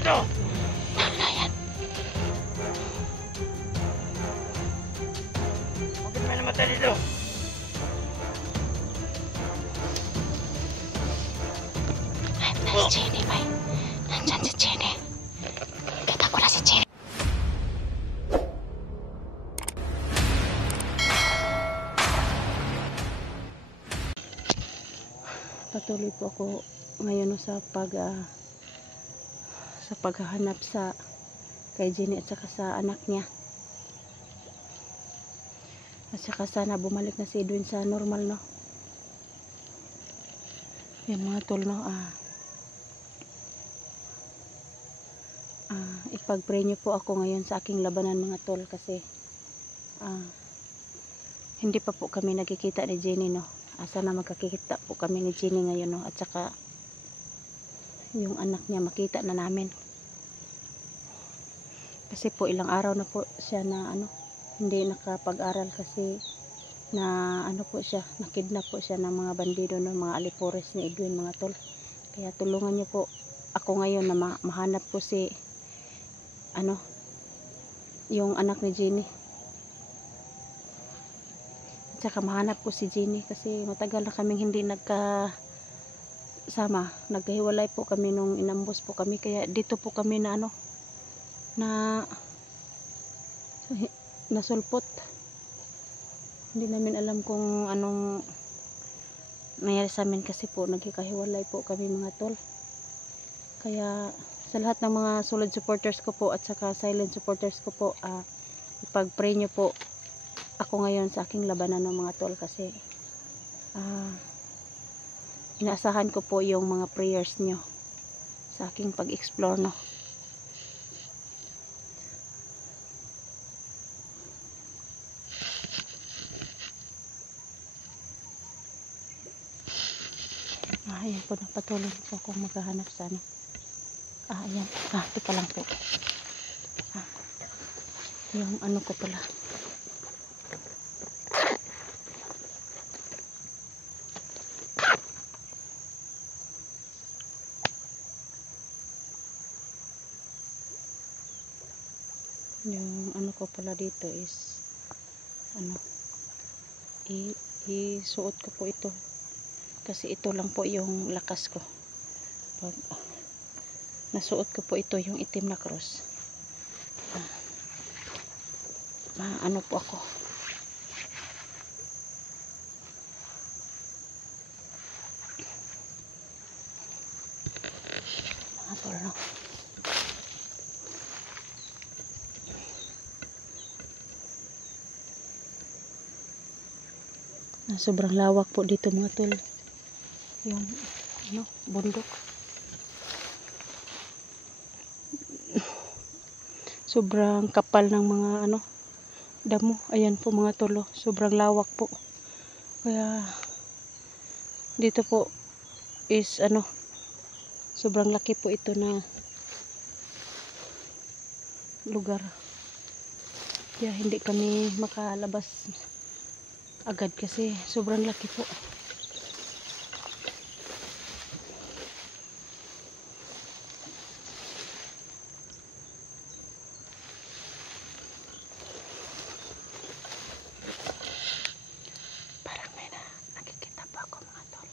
dito! Ano yan? Bakit may namatay dito? Ay, si Jenny, bay. Nandyan si Jenny. Kita ko na si Jenny. Patuloy po ako ngayon sa paghahanap sa kay Jenny at saka sa anak niya. At saka sana bumalik na si Edwin sa normal, no? Yan mga tol, no? Ipag-pray niyo po ako ngayon sa aking labanan, mga tol, kasi hindi pa po kami nagkikita ni Jenny, no? Sana magkakita po kami ni Jenny ngayon, no? At saka yung anak niya makita na namin. Kasi po ilang araw na po siya na hindi nakapag-aral kasi na po siya, nakidnap po siya ng mga bandido, ng mga alipores ni Edwin, mga tol. Kaya tulungan niyo po ako ngayon na mahanap po si yung anak ni Jenny. Tsaka mahanap ko si Jenny kasi matagal na kaming hindi nagkasama. Nagkahiwalay po kami nung inambos po kami. Kaya dito po kami na nasulpot. Hindi namin alam kung anong nangyari sa amin kasi po nagkikahiwalay po kami, mga tol. Kaya sa lahat ng mga solid supporters ko po at saka silent supporters ko po, ipag-pray nyo po ako ngayon sa aking labanan, ng mga tol, kasi inaasahan ko po yung mga prayers nyo sa aking pag-explore, no? Ayan po, napatuloy po akong maghahanap sa ayan, teka lang po. Yung ko pala. Yung ko pala dito is isuot ko po ito kasi ito lang po yung lakas ko. Pag nasuot ko po ito, yung itim na cross, po ako. Mga tol, no? Sobrang lawak po dito, mga tol, yung bundok. Sobrang kapal ng mga damo. Ayan po, mga tol, sobrang lawak po. Kaya dito po is sobrang laki po ito na lugar. Kaya hindi kami makalabas agad kasi sobrang laki po. Parang may nakikita pa ako, mga tol.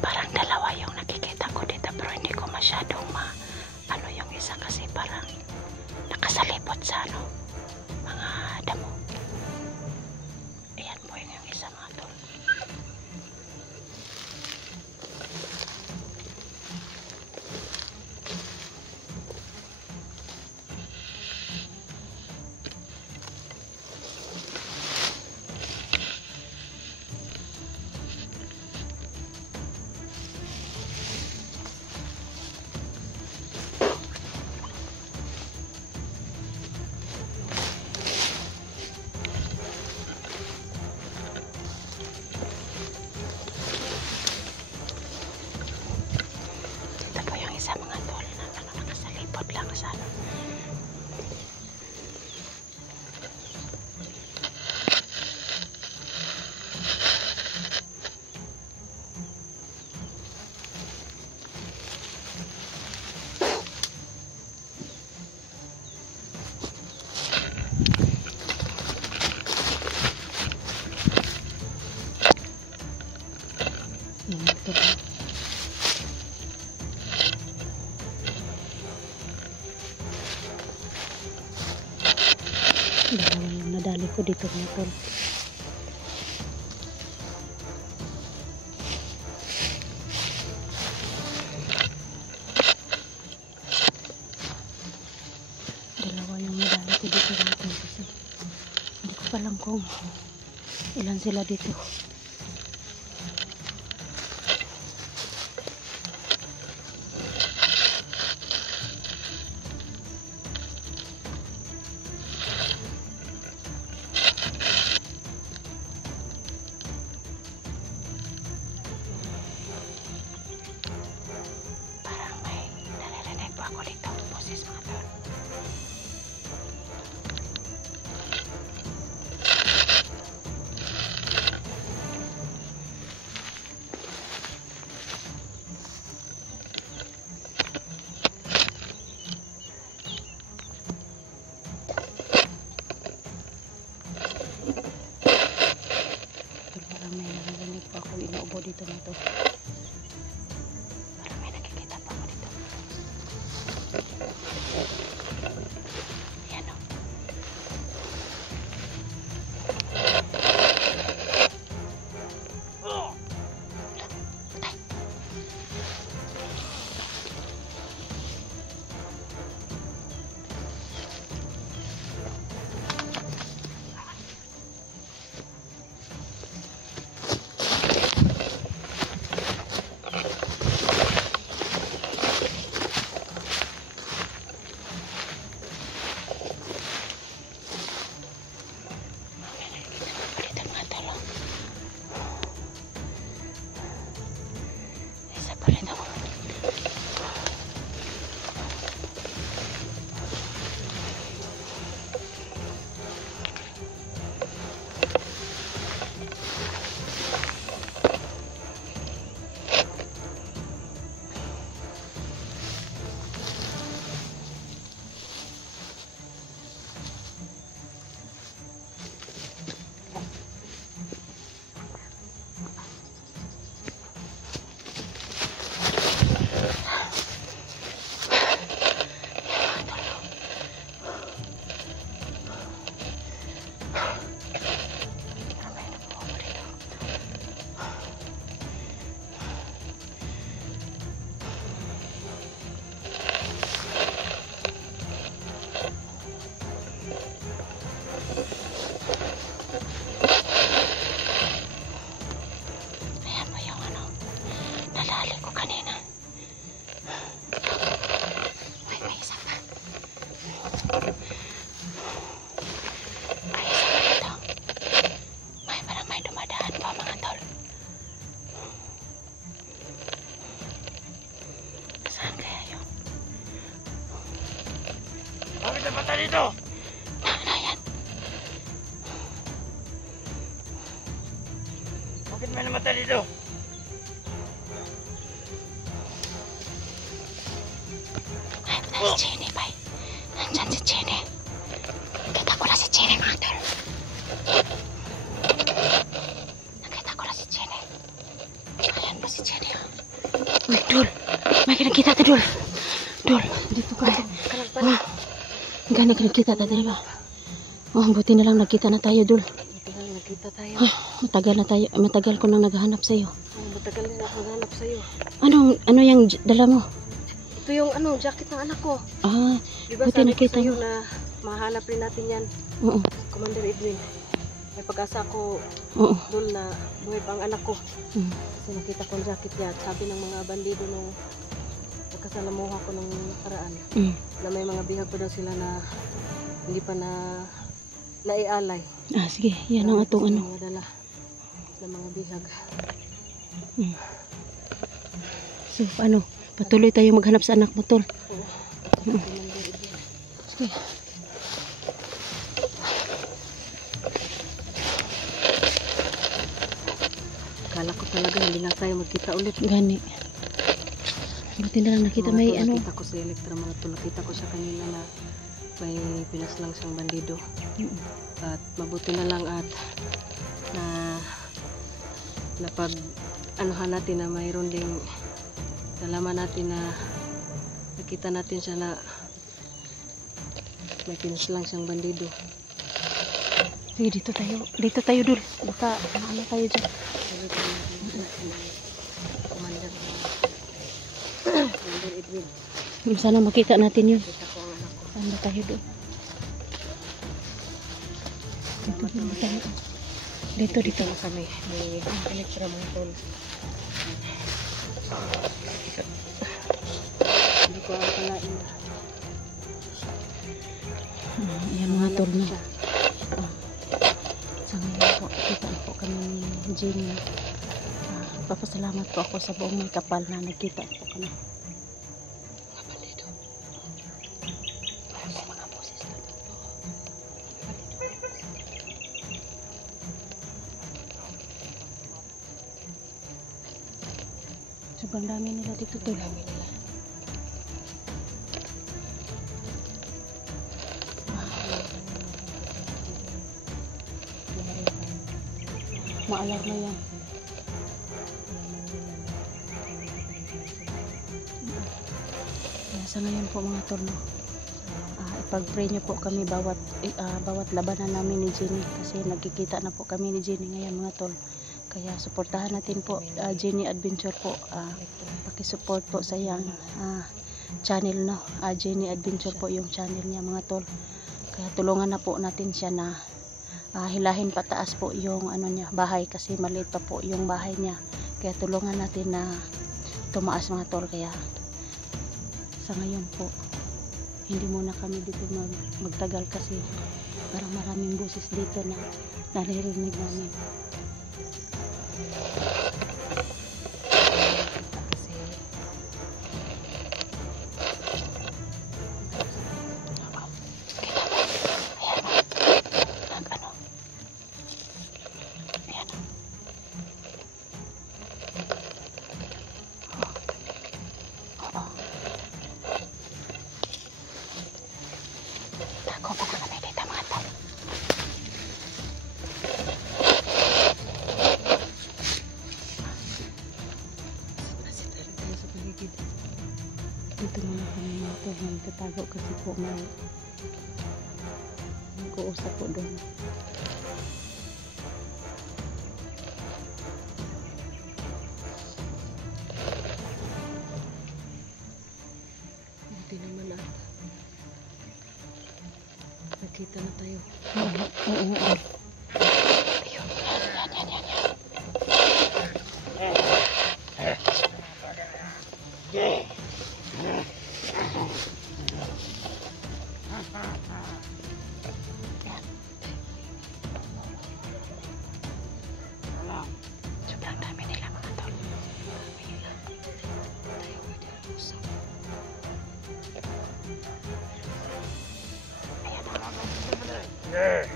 Parang dalawa yung nakikita ko dito, pero hindi ko masyadong yung isa kasi parang nakasalipot sa mga damo. Ayan po yung isa, mga tol. Abot lang na sana. Ito ba? Dalawang yung nadali ko dito mga tol. Dalawa yung nadali ko dito mga tol kasi hindi ko pa alam kung ilan sila dito. Ako dito, boses mga tol. Parang may narinig pa ako inuubo dito na to. Parang may nakikita pa ako dito. Ayan o. Tay. Bakit napunta dito? Ano yan? Bakit may namatay dito? Ay, si Jenny, bay. Nandyan si Jenny. Nakita ko na si Jenny, mga tol. Nakita ko na si Jenny. Ayan pa si Jenny. Uy, Dol. May kinakita ka, Dol. Dol, dito ka. Gano'n nakita tayo, diba? Oh, buti na lang nakita na tayo, Dul. Nakita tayo. Matagal na tayo. Matagal ko nang naghahanap sa'yo. Matagal na ako naghanap sa'yo. Ano yung dala mo? Ito yung jacket ng anak ko. Ah, diba buti sabi ko nakita sa'yo mo. na mahanap rin natin yan. Oo. Commander Edwin. May pag-asa ko Oo. doon na buhay pa ang anak ko. Mm. Kasi nakita ko ang jacket niya. At sabi ng mga bandido nung pagkasalamuha ko nung nakaraan. Mm. Na may mga bihag pa daw sila na hindi pa na naialay. Ah, sige. Yan ang atong ano. Mga dala na mga bihag. Mm. So, ano? Patuloy tayo maghanap sa anak mo, Tol. Sige. Akala ko talaga hindi na tayo magkita ulit. Gani. Buti na lang nakita may ano. Nakita ko si Elektra mga tol. Nakita ko siya kanina na may pinaslang siyang bandido. At mabuti na lang at na pag anuhan natin na mayroon ding nalaman natin na nakita natin siya na may pinaslang siyang bandido. Sige, dito tayo. Dito tayo, Dul. Baka ano tayo dyan. Commander Edwin. Sana makita natin yun. Kita ko ang anak ko. Saan ba tayo, Dul? Dito tayo. Dito. Na kami. May Elektra mga tol. Hindi ko akalain. Ayan mga tol na. Sa ngayon po, kita na po kami ni Jenny. Papasalamat po ako sa buong may kapal na nagkita po kami. Mga bandido. Sa mga boses natin po. Sobrang dami nila dito, Tol. Maalarma yan. Sa ngayon po mga tol, no, ipag-pray niyo po kami bawat labanan namin ni Jenny, kasi nagkikita na po kami ni Jenny ngayon mga tol. Kaya suportahan natin po Jenny Adventure po. Paki-support po sa yang channel, no. Jenny Adventure po yung channel niya mga tol. Kaya tulungan na po natin siya na hilahin pataas po yung ano niya, bahay, kasi maliit pa po yung bahay niya. Kaya tulungan natin na tumaas mga tol. Kaya sa ngayon po hindi muna kami dito magtagal, kasi parang maraming boses dito na naririnig namin. Dito muna kami mga tol, magtatago kasi po may mag-uusap po doon. Buti naman at nakita na tayo. Oo. Ayun, yan. Sobrang dami nila mga tol.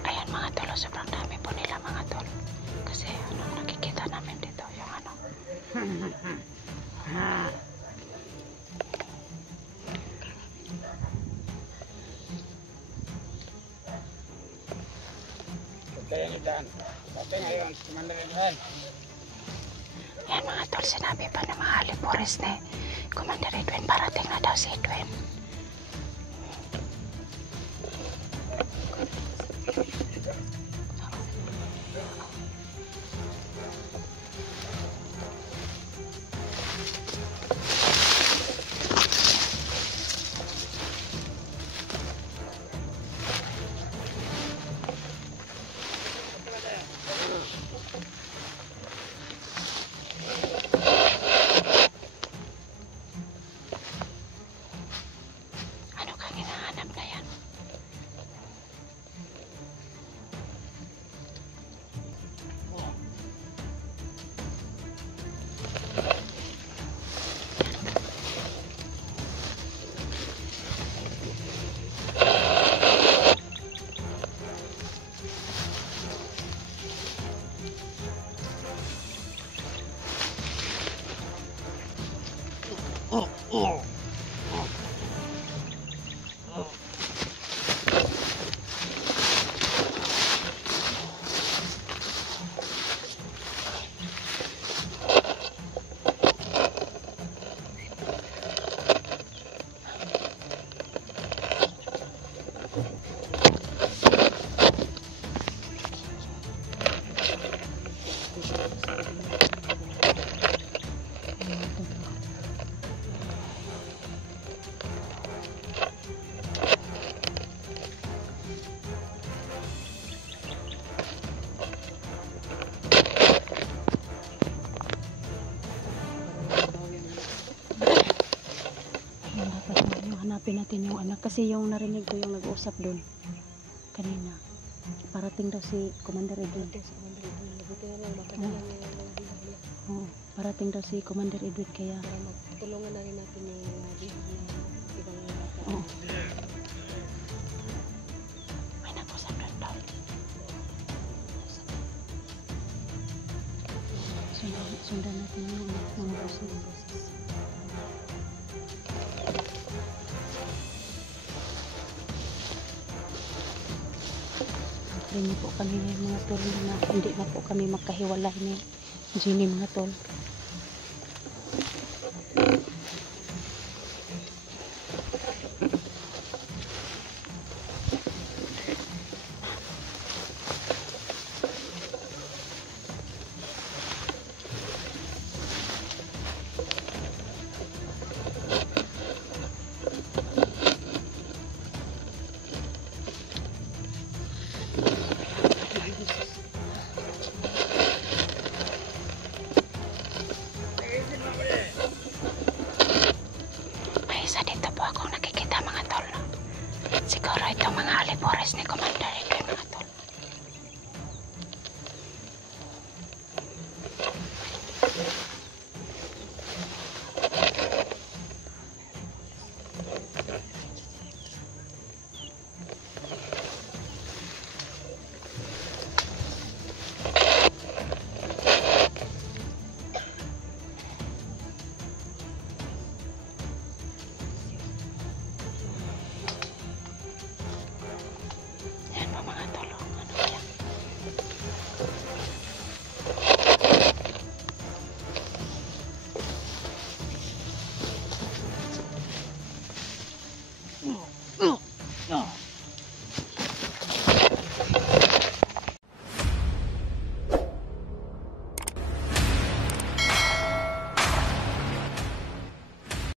Ayan mga tol, sobrang dami po nila mga tol. Kasi nakikita namin dito yung ano. Kaya nyo daan. Okay ngayon, Commander Edwin. Yan mga tol, sinabi pa ng mga Alipores ni Commander Edwin, parating na daw si Edwin. hanapin natin yung anak. Kasi yung narinig ko yung nag-uusap doon kanina. Parating daw si Commander Edwin. Buti na lang, makadala niya yung mga bihag. Oo, parating daw si Commander Edwin kaya Para magtulungan na rin natin yung mga bihag na ibang bata. oo. May napusan doon daw. Sundan natin yung mga puso. Rin po kami mga tol na hindi na po kami magkahiwalay ni Jenny mga tol. May isa dito po akong nakikita mga tol. Siguro itong mga alipores ni Commander.